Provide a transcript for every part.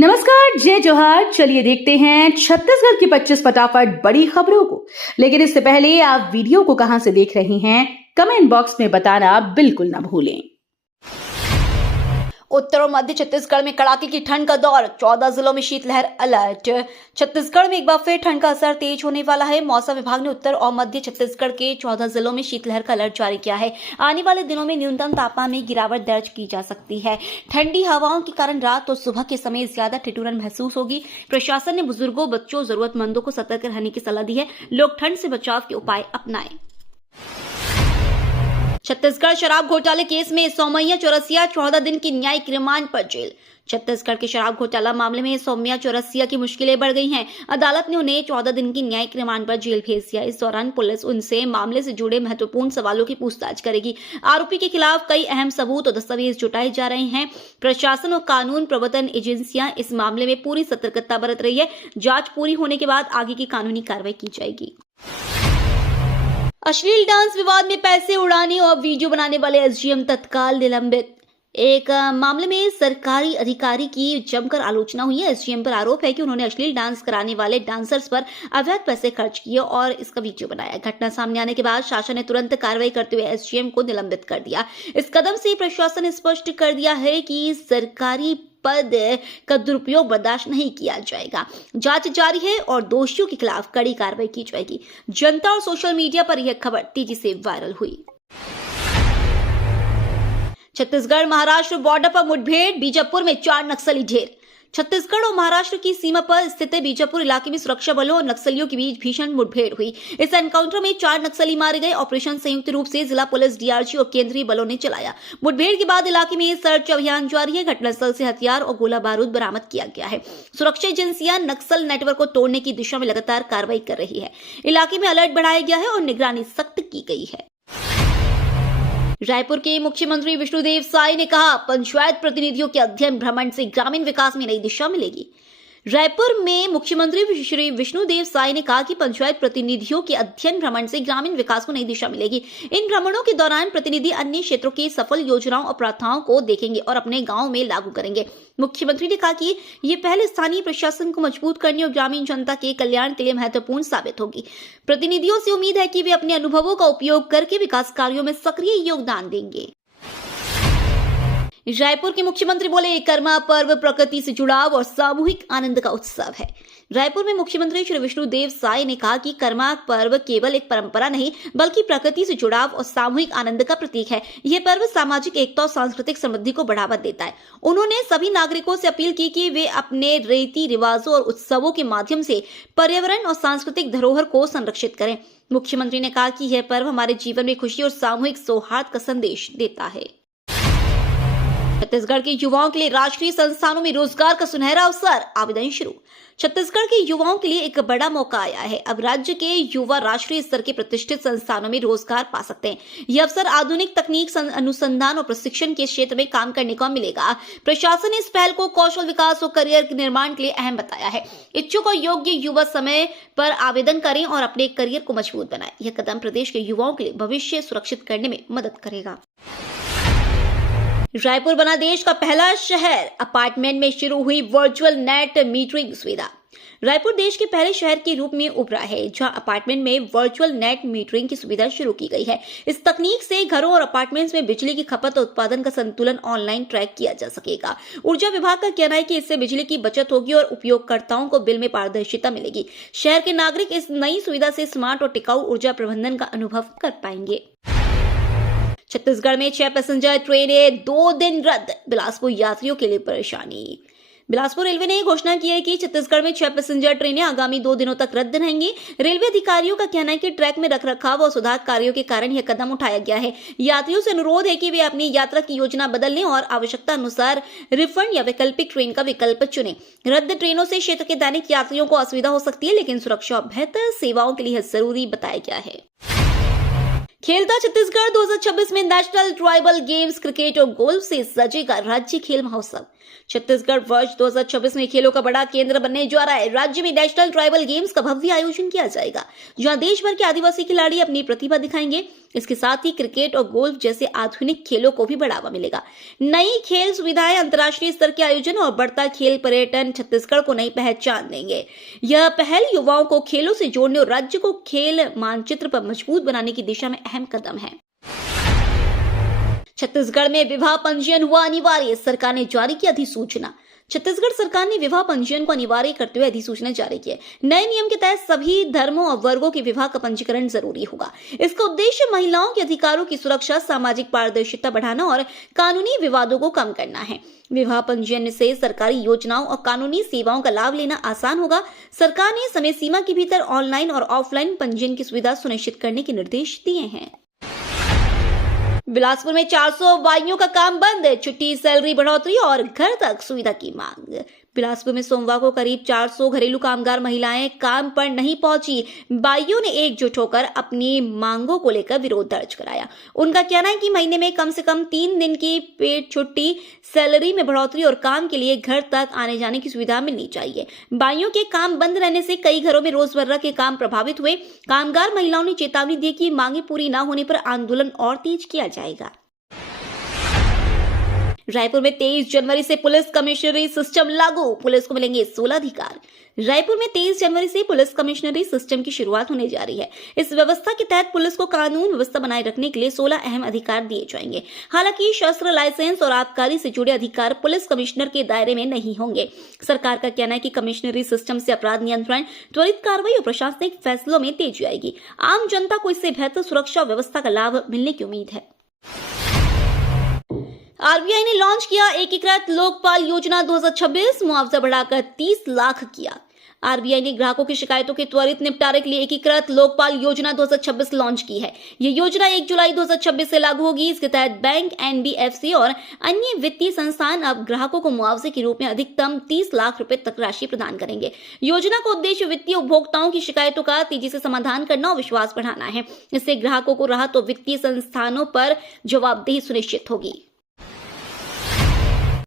नमस्कार, जय जोहार। चलिए देखते हैं छत्तीसगढ़ की 25 फटाफट बड़ी खबरों को। लेकिन इससे पहले आप वीडियो को कहां से देख रहे हैं, कमेंट बॉक्स में बताना बिल्कुल ना भूलें। उत्तर और मध्य छत्तीसगढ़ में कड़ाके की ठंड का दौर, 14 जिलों में शीतलहर अलर्ट। छत्तीसगढ़ में एक बार फिर ठंड का असर तेज होने वाला है। मौसम विभाग ने उत्तर और मध्य छत्तीसगढ़ के 14 जिलों में शीतलहर का अलर्ट जारी किया है। आने वाले दिनों में न्यूनतम तापमान में गिरावट दर्ज की जा सकती है। ठंडी हवाओं के कारण रात और सुबह के समय ज्यादा ठिठुरन महसूस होगी। प्रशासन ने बुजुर्गों, बच्चों, जरूरतमंदों को सतर्क रहने की सलाह दी है। लोग ठंड से बचाव के उपाय अपनाएं। छत्तीसगढ़ शराब घोटाले केस में सौम्या चौरसिया 14 दिन की न्यायिक रिमांड पर जेल। छत्तीसगढ़ के शराब घोटाला मामले में सौम्या चौरसिया की मुश्किलें बढ़ गई हैं। अदालत ने उन्हें 14 दिन की न्यायिक रिमांड पर जेल भेज दिया। इस दौरान पुलिस उनसे मामले से जुड़े महत्वपूर्ण सवालों की पूछताछ करेगी। आरोपी के खिलाफ कई अहम सबूत और दस्तावेज जुटाए जा रहे हैं। प्रशासन और कानून प्रवर्तन एजेंसियां इस मामले में पूरी सतर्कता बरत रही है। जांच पूरी होने के बाद आगे की कानूनी कार्रवाई की जाएगी। अश्लील डांस विवाद में पैसे उड़ाने और वीडियो बनाने वाले एसडीएम तत्काल निलंबित। एक मामले में सरकारी अधिकारी की जमकर आलोचना हुई है। एसडीएम पर आरोप है कि उन्होंने अश्लील डांस कराने वाले डांसर्स पर अवैध पैसे खर्च किए और इसका वीडियो बनाया। घटना सामने आने के बाद शासन ने तुरंत कार्रवाई करते हुए एसडीएम को निलंबित कर दिया। इस कदम से प्रशासन ने स्पष्ट कर दिया है कि सरकारी पद का दुरुपयोग बर्दाश्त नहीं किया जाएगा। जांच जारी है और दोषियों के खिलाफ कड़ी कार्रवाई की जाएगी। जनता और सोशल मीडिया पर यह खबर तेजी से वायरल हुई। छत्तीसगढ़ महाराष्ट्र बॉर्डर पर मुठभेड़, बीजापुर में 4 नक्सली ढेर। छत्तीसगढ़ और महाराष्ट्र की सीमा पर स्थित बीजापुर इलाके में सुरक्षा बलों और नक्सलियों के बीच भीषण मुठभेड़ हुई। इस एनकाउंटर में 4 नक्सली मारे गए। ऑपरेशन संयुक्त रूप से जिला पुलिस, डीआरजी और केंद्रीय बलों ने चलाया। मुठभेड़ के बाद इलाके में सर्च अभियान जारी है। घटनास्थल से हथियार और गोला बारूद बरामद किया गया है। सुरक्षा एजेंसियां नक्सल नेटवर्क को तोड़ने की दिशा में लगातार कार्रवाई कर रही है। इलाके में अलर्ट बढ़ाया गया है और निगरानी सख्त की गई है। रायपुर के मुख्यमंत्री विष्णुदेव साय ने कहा, पंचायत प्रतिनिधियों के अध्ययन भ्रमण से ग्रामीण विकास में नई दिशा मिलेगी। रायपुर में मुख्यमंत्री श्री विष्णुदेव साय ने कहा कि पंचायत प्रतिनिधियों के अध्ययन भ्रमण से ग्रामीण विकास को नई दिशा मिलेगी। इन भ्रमणों के दौरान प्रतिनिधि अन्य क्षेत्रों की सफल योजनाओं और प्रथाओं को देखेंगे और अपने गांव में लागू करेंगे। मुख्यमंत्री ने कहा कि ये पहल स्थानीय प्रशासन को मजबूत करने और ग्रामीण जनता के कल्याण के लिए महत्वपूर्ण साबित होगी। प्रतिनिधियों से उम्मीद है कि वे अपने अनुभवों का उपयोग करके विकास कार्यों में सक्रिय योगदान देंगे। रायपुर के मुख्यमंत्री बोले, कर्मा पर्व प्रकृति से जुड़ाव और सामूहिक आनंद का उत्सव है। रायपुर में मुख्यमंत्री श्री विष्णुदेव साय ने कहा कि कर्मा पर्व केवल एक परंपरा नहीं बल्कि प्रकृति से जुड़ाव और सामूहिक आनंद का प्रतीक है। यह पर्व सामाजिक एकता और सांस्कृतिक समृद्धि को बढ़ावा देता है। उन्होंने सभी नागरिकों से अपील की कि वे अपने रीति रिवाजों और उत्सवों के माध्यम से पर्यावरण और सांस्कृतिक धरोहर को संरक्षित करें। मुख्यमंत्री ने कहा कि यह पर्व हमारे जीवन में खुशी और सामूहिक सौहार्द का संदेश देता है। छत्तीसगढ़ के युवाओं के लिए राष्ट्रीय संस्थानों में रोजगार का सुनहरा अवसर, आवेदन शुरू। छत्तीसगढ़ के युवाओं के लिए एक बड़ा मौका आया है। अब राज्य के युवा राष्ट्रीय स्तर के प्रतिष्ठित संस्थानों में रोजगार पा सकते हैं। यह अवसर आधुनिक तकनीक, अनुसंधान और प्रशिक्षण के क्षेत्र में काम करने को मिलेगा। प्रशासन ने इस पहल को कौशल विकास और करियर निर्माण के लिए अहम बताया है। इच्छुक और योग्य युवा समय पर आवेदन करें और अपने करियर को मजबूत बनाएं। यह कदम प्रदेश के युवाओं के लिए भविष्य सुरक्षित करने में मदद करेगा। रायपुर बना देश का पहला शहर, अपार्टमेंट में शुरू हुई वर्चुअल नेट मीटरिंग सुविधा। रायपुर देश के पहले शहर के रूप में उभरा है जहां अपार्टमेंट में वर्चुअल नेट मीटरिंग की सुविधा शुरू की गई है। इस तकनीक से घरों और अपार्टमेंट्स में बिजली की खपत और उत्पादन का संतुलन ऑनलाइन ट्रैक किया जा सकेगा। ऊर्जा विभाग का कहना है कि इससे बिजली की बचत होगी और उपयोगकर्ताओं को बिल में पारदर्शिता मिलेगी। शहर के नागरिक इस नई सुविधा से स्मार्ट और टिकाऊ ऊर्जा प्रबंधन का अनुभव कर पाएंगे। छत्तीसगढ़ में 6 पैसेंजर ट्रेनें 2 दिन रद्द, बिलासपुर यात्रियों के लिए परेशानी। बिलासपुर रेलवे ने घोषणा की है कि छत्तीसगढ़ में 6 पैसेंजर ट्रेनें आगामी 2 दिनों तक रद्द रहेंगी। रेलवे अधिकारियों का कहना है कि ट्रैक में रखरखाव और सुधार कार्यों के कारण यह कदम उठाया गया है। यात्रियों से अनुरोध है कि वे अपनी यात्रा की योजना बदल लें और आवश्यकता अनुसार रिफंड या वैकल्पिक ट्रेन का विकल्प चुनें। रद्द ट्रेनों से क्षेत्र के दैनिक यात्रियों को असुविधा हो सकती है, लेकिन सुरक्षा और बेहतर सेवाओं के लिए जरूरी बताया गया है। खेलता छत्तीसगढ़ 2026 में नेशनल ट्राइबल गेम्स क्रिकेट और गोल्फ से सजेगा राज्य खेल महोत्सव। छत्तीसगढ़ वर्ष 2026 में खेलों का बड़ा केंद्र बनने जा रहा है। राज्य में नेशनल ट्राइबल गेम्स का भव्य आयोजन किया जाएगा, जहां देश भर के आदिवासी खिलाड़ी अपनी प्रतिभा दिखाएंगे। इसके साथ ही क्रिकेट और गोल्फ जैसे आधुनिक खेलों को भी बढ़ावा मिलेगा। नई खेल सुविधाएं, अंतर्राष्ट्रीय स्तर के आयोजन और बढ़ता खेल पर्यटन छत्तीसगढ़ को नई पहचान देंगे। यह पहल युवाओं को खेलों से जोड़ने और राज्य को खेल मानचित्र पर मजबूत बनाने की दिशा में अहम कदम है। छत्तीसगढ़ में विवाह पंजीयन हुआ अनिवार्य, सरकार ने जारी की अधिसूचना। छत्तीसगढ़ सरकार ने विवाह पंजीयन को अनिवार्य करते हुए अधिसूचना जारी की है। नए नियम के तहत सभी धर्मों और वर्गों के विवाह का पंजीकरण जरूरी होगा। इसका उद्देश्य महिलाओं के अधिकारों की सुरक्षा, सामाजिक पारदर्शिता बढ़ाना और कानूनी विवादों को कम करना है। विवाह पंजीयन से सरकारी योजनाओं और कानूनी सेवाओं का लाभ लेना आसान होगा। सरकार ने समय सीमा के भीतर ऑनलाइन और ऑफलाइन पंजीयन की सुविधा सुनिश्चित करने के निर्देश दिए हैं। बिलासपुर में 400 बाइयों का काम बंद, छुट्टी, सैलरी बढ़ोतरी और घर तक सुविधा की मांग। बिलासपुर में सोमवार को करीब 400 घरेलू कामगार महिलाएं काम पर नहीं पहुंची। बाइयों ने एकजुट होकर अपनी मांगों को लेकर विरोध दर्ज कराया। उनका कहना है कि महीने में कम से कम 3 दिन की पेड छुट्टी, सैलरी में बढ़ोतरी और काम के लिए घर तक आने जाने की सुविधा मिलनी चाहिए। बाइयों के काम बंद रहने से कई घरों में रोजमर्रा के काम प्रभावित हुए। कामगार महिलाओं ने चेतावनी दी कि मांगे पूरी न होने पर आंदोलन और तेज किया जाएगा। रायपुर में 23 जनवरी से पुलिस कमिश्नरी सिस्टम लागू, पुलिस को मिलेंगे 16 अधिकार। रायपुर में 23 जनवरी से पुलिस कमिश्नरी सिस्टम की शुरुआत होने जा रही है। इस व्यवस्था के तहत पुलिस को कानून व्यवस्था बनाए रखने के लिए 16 अहम अधिकार दिए जाएंगे। हालांकि शस्त्र लाइसेंस और आबकारी से जुड़े अधिकार पुलिस कमिश्नर के दायरे में नहीं होंगे। सरकार का कहना है कि कमिश्नरी सिस्टम से अपराध नियंत्रण, त्वरित कार्रवाई और प्रशासनिक फैसलों में तेजी आएगी। आम जनता को इससे बेहतर सुरक्षा व्यवस्था का लाभ मिलने की उम्मीद है। आरबीआई ने लॉन्च किया एकीकृत लोकपाल योजना 2026, मुआवजा बढ़ाकर 30 लाख किया। आरबीआई ने ग्राहकों की शिकायतों के त्वरित निपटारे के लिए एकीकृत लोकपाल योजना 2026 लॉन्च की है। ये योजना 1 जुलाई 2026 से लागू होगी। इसके तहत बैंक, एनबीएफसी और अन्य वित्तीय संस्थान अब ग्राहकों को मुआवजे के रूप में अधिकतम 30 लाख रुपए तक राशि प्रदान करेंगे। योजना का उद्देश्य वित्तीय उपभोक्ताओं की शिकायतों का तेजी से समाधान करना और विश्वास बढ़ाना है। इससे ग्राहकों को राहत और वित्तीय संस्थानों पर जवाबदेही सुनिश्चित होगी।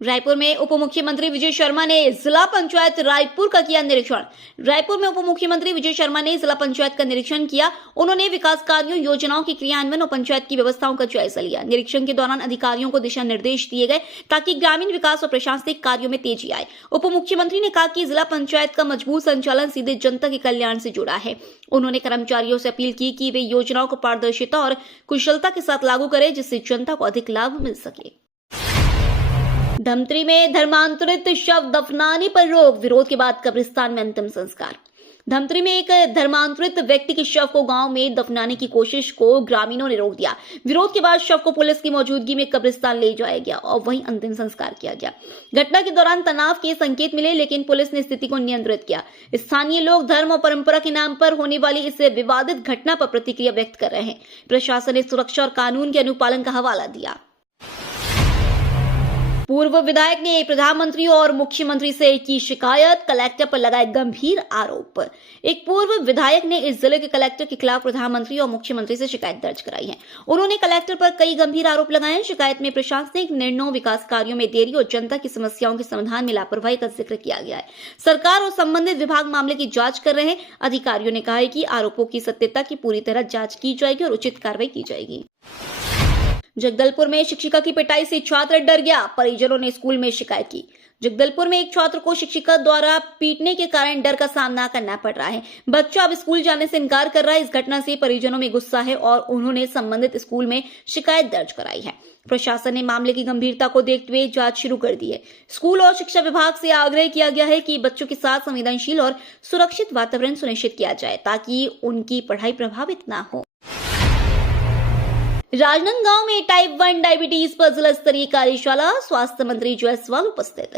रायपुर में उप मुख्यमंत्री विजय शर्मा ने जिला पंचायत रायपुर का किया निरीक्षण। रायपुर में उप मुख्यमंत्री विजय शर्मा ने जिला पंचायत का निरीक्षण किया। उन्होंने विकास कार्यों, योजनाओं के क्रियान्वयन और पंचायत की व्यवस्थाओं का जायजा लिया। निरीक्षण के दौरान अधिकारियों को दिशा निर्देश दिए गए ताकि ग्रामीण विकास और प्रशासनिक कार्यों में तेजी आए। उप मुख्यमंत्री ने कहा कि जिला पंचायत का मजबूत संचालन सीधे जनता के कल्याण से जुड़ा है। उन्होंने कर्मचारियों से अपील की कि वे योजनाओं को पारदर्शिता और कुशलता के साथ लागू करें, जिससे जनता को अधिक लाभ मिल सके। धमतरी में धर्मांतरित शव दफनाने पर रोक, विरोध के बाद कब्रिस्तान में अंतिम संस्कार। धमतरी में एक धर्मांतरित व्यक्ति के शव को गांव में दफनाने की कोशिश को ग्रामीणों ने रोक दिया। विरोध के बाद शव को पुलिस की मौजूदगी में कब्रिस्तान ले जाया गया और वहीं अंतिम संस्कार किया गया। घटना के दौरान तनाव के संकेत मिले, लेकिन पुलिस ने स्थिति को नियंत्रित किया। स्थानीय लोग धर्म और परंपरा के नाम पर होने वाली इस विवादित घटना पर प्रतिक्रिया व्यक्त कर रहे हैं। प्रशासन ने सुरक्षा और कानून के अनुपालन का हवाला दिया। पूर्व विधायक ने प्रधानमंत्री और मुख्यमंत्री से की शिकायत, कलेक्टर पर लगाए गंभीर आरोप। एक पूर्व विधायक ने इस जिले के कलेक्टर के खिलाफ प्रधानमंत्री और मुख्यमंत्री से शिकायत दर्ज कराई है। उन्होंने कलेक्टर पर कई गंभीर आरोप लगाए। शिकायत में प्रशासनिक निर्णयों, विकास कार्यों में देरी और जनता की समस्याओं के समाधान में लापरवाही का जिक्र किया गया है। सरकार और संबंधित विभाग मामले की जांच कर रहे हैं। अधिकारियों ने कहा है कि आरोपों की सत्यता की पूरी तरह जांच की जाएगी और उचित कार्रवाई की जाएगी। जगदलपुर में शिक्षिका की पिटाई से छात्र डर गया, परिजनों ने स्कूल में शिकायत की। जगदलपुर में एक छात्र को शिक्षिका द्वारा पीटने के कारण डर का सामना करना पड़ रहा है। बच्चा अब स्कूल जाने से इनकार कर रहा है। इस घटना से परिजनों में गुस्सा है और उन्होंने संबंधित स्कूल में शिकायत दर्ज कराई है। प्रशासन ने मामले की गंभीरता को देखते हुए जांच शुरू कर दी है। स्कूल और शिक्षा विभाग से आग्रह किया गया है कि बच्चों के साथ संवेदनशील और सुरक्षित वातावरण सुनिश्चित किया जाए ताकि उनकी पढ़ाई प्रभावित न हो। राजनांदगांव में टाइप 1 डायबिटीज पर जिला स्तरीय कार्यशाला, स्वास्थ्य मंत्री जायसवाल उपस्थित।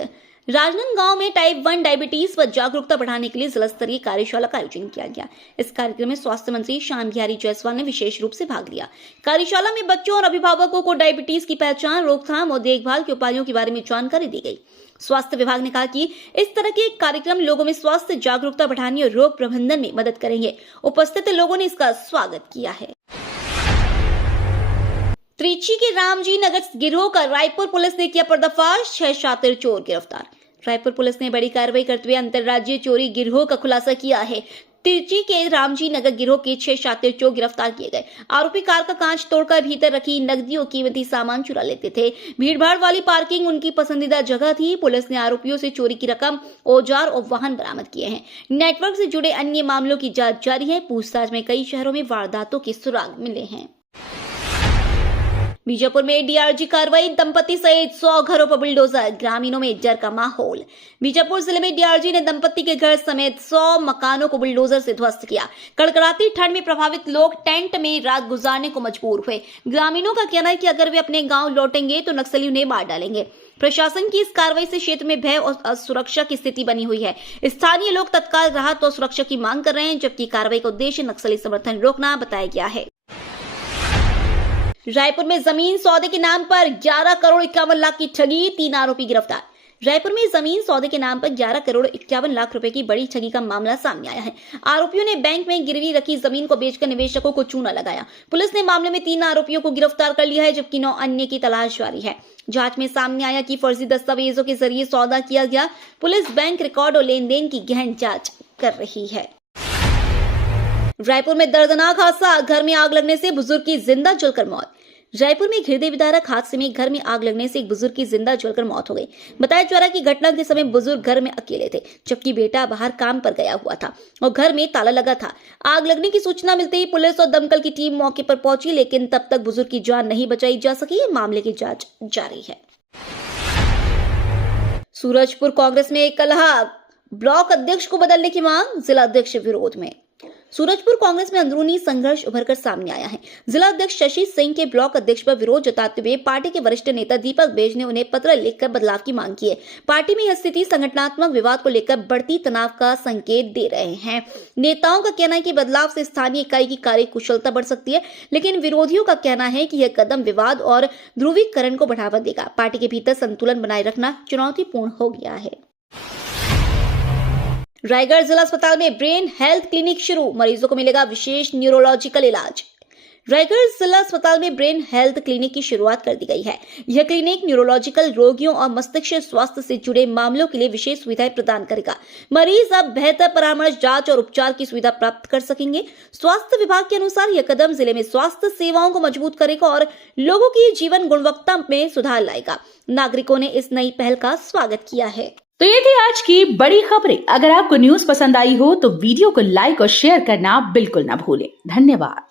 राजनांदगांव में टाइप 1 डायबिटीज पर जागरूकता बढ़ाने के लिए जिला स्तरीय कार्यशाला का आयोजन किया गया। इस कार्यक्रम में स्वास्थ्य मंत्री श्याम बिहारी जायसवाल ने विशेष रूप से भाग लिया। कार्यशाला में बच्चों और अभिभावकों को डायबिटीज की पहचान, रोकथाम और देखभाल के उपायों के बारे में जानकारी दी गई। स्वास्थ्य विभाग ने कहा कि इस तरह के कार्यक्रम लोगों में स्वास्थ्य जागरूकता बढ़ाने और रोग प्रबंधन में मदद करेंगे। उपस्थित लोगों ने इसका स्वागत किया है। त्रिची के रामजी नगर गिरोह का रायपुर पुलिस ने किया पर्दाफाश, 6 शातिर चोर गिरफ्तार। रायपुर पुलिस ने बड़ी कार्रवाई करते हुए अंतर्राज्यीय चोरी गिरोह का खुलासा किया है। त्रिची के रामजी नगर गिरोह के 6 शातिर चोर गिरफ्तार किए गए। आरोपी कार का कांच तोड़कर भीतर रखी नकदी और कीमती सामान चुरा लेते थे। भीड़भाड़ वाली पार्किंग उनकी पसंदीदा जगह थी। पुलिस ने आरोपियों से चोरी की रकम, औजार और वाहन बरामद किए हैं। नेटवर्क से जुड़े अन्य मामलों की जांच जारी है। पूछताछ में कई शहरों में वारदातों के सुराग मिले हैं। बीजापुर में डीआरजी कार्रवाई, दंपति सहित 100 घरों पर बुलडोजर, ग्रामीणों में डर का माहौल। बीजापुर जिले में डीआरजी ने दंपति के घर समेत 100 मकानों को बुलडोजर से ध्वस्त किया। कड़कड़ाती ठंड में प्रभावित लोग टेंट में रात गुजारने को मजबूर हुए। ग्रामीणों का कहना है कि अगर वे अपने गांव लौटेंगे तो नक्सली उन्हें मार डालेंगे। प्रशासन की इस कार्रवाई से क्षेत्र में भय और असुरक्षा की स्थिति बनी हुई है। स्थानीय लोग तत्काल राहत और सुरक्षा की मांग कर रहे हैं, जबकि कार्रवाई का उद्देश्य नक्सली समर्थन रोकना बताया गया है। रायपुर में जमीन सौदे के नाम पर 11 करोड़ 51 लाख की ठगी, 3 आरोपी गिरफ्तार। रायपुर में जमीन सौदे के नाम पर 11 करोड़ 51 लाख रुपए की बड़ी ठगी का मामला सामने आया है। आरोपियों ने बैंक में गिरवी रखी जमीन को बेचकर निवेशकों को चूना लगाया। पुलिस ने मामले में 3 आरोपियों को गिरफ्तार कर लिया है, जबकि 9 अन्य की तलाश जारी है। जांच में सामने आया कि फर्जी दस्तावेजों के जरिए सौदा किया गया। पुलिस बैंक रिकॉर्ड और लेन देन की गहन जांच कर रही है। रायपुर में दर्दनाक हादसा, घर में आग लगने से बुजुर्ग की जिंदा जलकर मौत। रायपुर में हृदय विदारक हादसे में घर में आग लगने से एक बुजुर्ग की जिंदा जलकर मौत हो गई। बताया जा रहा है कि घटना के समय बुजुर्ग घर में अकेले थे, जबकि बेटा बाहर काम पर गया हुआ था और घर में ताला लगा था। आग लगने की सूचना मिलते ही पुलिस और दमकल की टीम मौके पर पहुंची, लेकिन तब तक बुजुर्ग की जान नहीं बचाई जा सकी। मामले की जांच जारी है। सूरजपुर कांग्रेस में कलह, ब्लॉक अध्यक्ष को बदलने की मांग, जिला अध्यक्ष विरोध में। सूरजपुर कांग्रेस में अंदरूनी संघर्ष उभरकर सामने आया है। जिला अध्यक्ष शशि सिंह के ब्लॉक अध्यक्ष पर विरोध जताते हुए पार्टी के वरिष्ठ नेता दीपक बेज ने उन्हें पत्र लिखकर बदलाव की मांग की है। पार्टी में यह स्थिति संगठनात्मक विवाद को लेकर बढ़ती तनाव का संकेत दे रहे हैं। नेताओं का कहना है कि बदलाव से स्थानीय इकाई की कार्य कुशलता बढ़ सकती है, लेकिन विरोधियों का कहना है कि यह कदम विवाद और ध्रुवीकरण को बढ़ावा देगा। पार्टी के भीतर संतुलन बनाए रखना चुनौतीपूर्ण हो गया है। रायगढ़ जिला अस्पताल में ब्रेन हेल्थ क्लिनिक शुरू, मरीजों को मिलेगा विशेष न्यूरोलॉजिकल इलाज। रायगढ़ जिला अस्पताल में ब्रेन हेल्थ क्लिनिक की शुरुआत कर दी गई है। यह क्लिनिक न्यूरोलॉजिकल रोगियों और मस्तिष्क स्वास्थ्य से जुड़े मामलों के लिए विशेष सुविधाएं प्रदान करेगा। मरीज अब बेहतर परामर्श, जांच और उपचार की सुविधा प्राप्त कर सकेंगे। स्वास्थ्य विभाग के अनुसार यह कदम जिले में स्वास्थ्य सेवाओं को मजबूत करेगा और लोगों की जीवन गुणवत्ता में सुधार लाएगा। नागरिकों ने इस नई पहल का स्वागत किया है। तो ये थी आज की बड़ी खबरें। अगर आपको न्यूज पसंद आई हो तो वीडियो को लाइक और शेयर करना बिल्कुल ना भूलें। धन्यवाद।